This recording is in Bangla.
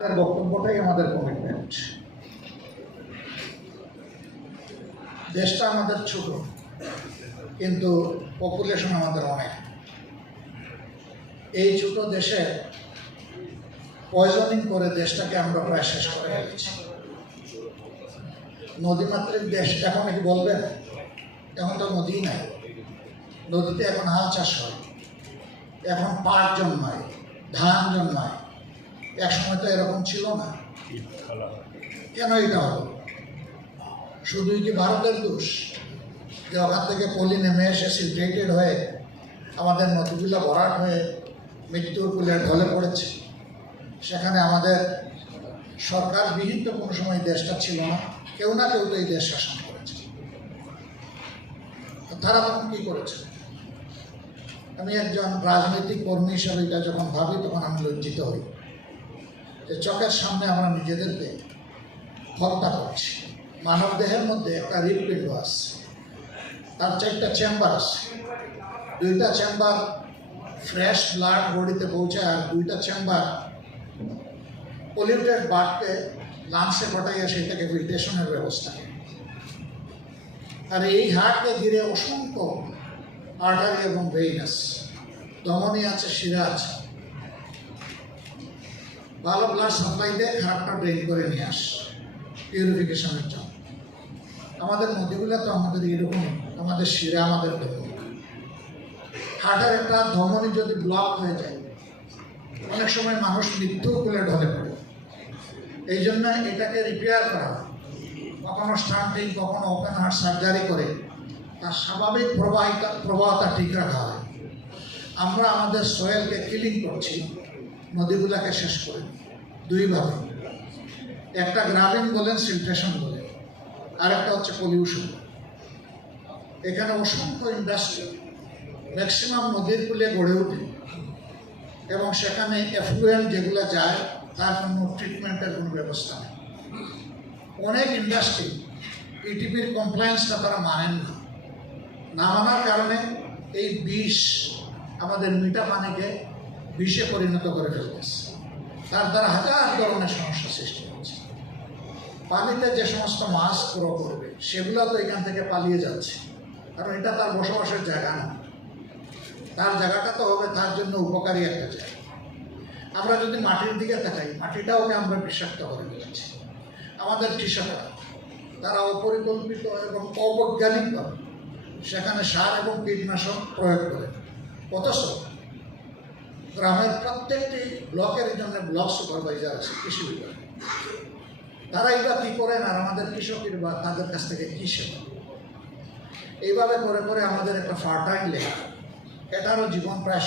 বক্তব্যটাই আমাদের কমিটমেন্ট দেশটা আমাদের ছোট, কিন্তু পপুলেশন আমাদের অনেক। এই ছোট দেশে পয়জনিং করে দেশটাকে আমরা প্রায় শেষ করে ফেলেছি। নদীমাতৃক দেশ, এখন কি বলবেন? এখন তো নদী নাই। নদীতে এখন হাল চাষ হয়। এখন পাট জন্মায়, ধান জন্মায়। এক সময় তো এরকম ছিল না। কেন এটা হলো? শুধুই কি ভারতের দোষ? যে ওখান থেকে পলি নেমে এসে সিলট্রেটেড হয়ে, আমাদের নদীগুলো ভরাট হয়ে মৃত্যুর কুলে ঢলে পড়েছে। সেখানে আমাদের সরকারবিহীন তো কোনো সময় দেশটা ছিল না। কেউ না কেউ তো এই দেশ শাসন করেছে। তারা তখন কী করেছে? আমি একজন রাজনৈতিক কর্মী হিসাবে এটা যখন ভাবি, তখন আমি লজ্জিত হই। যে চোখের সামনে আমরা নিজেদেরকে হত্যা করছি। মানব দেহের মধ্যে একটা হৃদপিণ্ড আছে। তার চারটা চেম্বার আছে। দুইটা চেম্বার ফ্রেশ ব্লাড বডিতে পৌঁছায় আর দুইটা চেম্বার পলিউটেড বার্ডকে লাংসে ঘটাইয়া সেটাকে ফিল্ট্রেশনের ব্যবস্থা। আর এই হার্টকে ঘিরে অসংখ্য আর্টারি এবং ভেইনাস ধমনী আছে, শিরা আছে। ভালো ব্লাড সাপ্লাই দিয়ে খারাপটা ড্রেন করে নিয়ে আস। পিউরিফিকেশনের জন্য। আমাদের নদীগুলো তো আমাদের এরকম, আমাদের শিরা আমাদের ধমনী হার্টের একটা ধমনী যদি ব্লক হয়ে যায়, অনেক সময় মানুষ মৃত্যু কোলে ঢলে পড়ে। এই জন্য এটাকে রিপেয়ার করা। কখনো স্টান্টিং কখনো ওপেন হার্ট সার্জারি করে তার স্বাভাবিক প্রবাহিতা প্রবাহতা ঠিক রাখা হয়। আমরা আমাদের সোয়েলকে কিলিং করছি। নদীগুলাকে শেষ করে দুইভাবে একটা গ্রাবিং বলেন সিলট্রেশন বলেন আর একটা হচ্ছে পলিউশন এখানে অসংখ্য ইন্ডাস্ট্রি ম্যাক্সিমাম নদীর কূলে গড়ে ওঠে এবং সেখানে এফ্লুয়েন্ট যেগুলো যায়, তার কোনো ট্রিটমেন্টের কোনো ব্যবস্থা নেই। অনেক ইন্ডাস্ট্রি ইটিপির কমপ্লায়েন্সটা তারা মানেন না। না মানার কারণে এই বিষ আমাদের মিঠা পানিকে বিষে পরিণত করে ফেলতেছে। তার দ্বারা হাজার ধরনের সমস্যা সৃষ্টি হচ্ছে। পানিতে যে সমস্ত মাছ গ্রো করবে সেগুলো তো এখান থেকে পালিয়ে যাচ্ছে। কারণ এটা তার বসবাসের জায়গা না। তার জায়গাটা তো হবে তার জন্য উপকারী একটা জায়গা। আমরা যদি মাটির দিকে তাকাই, মাটিটাওকে আমরা বিষাক্ত করে ফেলেছি। আমাদের কৃষকরা, তারা অপরিকল্পিত এবং অবৈজ্ঞানিকভাবে সেখানে সার এবং কীটনাশক প্রয়োগ করে। অথচ গ্রামের প্রত্যেকটি ব্লকের জন্য ব্লক সুপারভাইজার আছে, কৃষি বিভাগ। তারা এবার কী করেন আর আমাদের কৃষকের বা তাদের কাছ থেকে কী সেবা? এইভাবে করে করে আমাদের একটা ফার্টাইল লেখা। এটারও জীবন প্রায়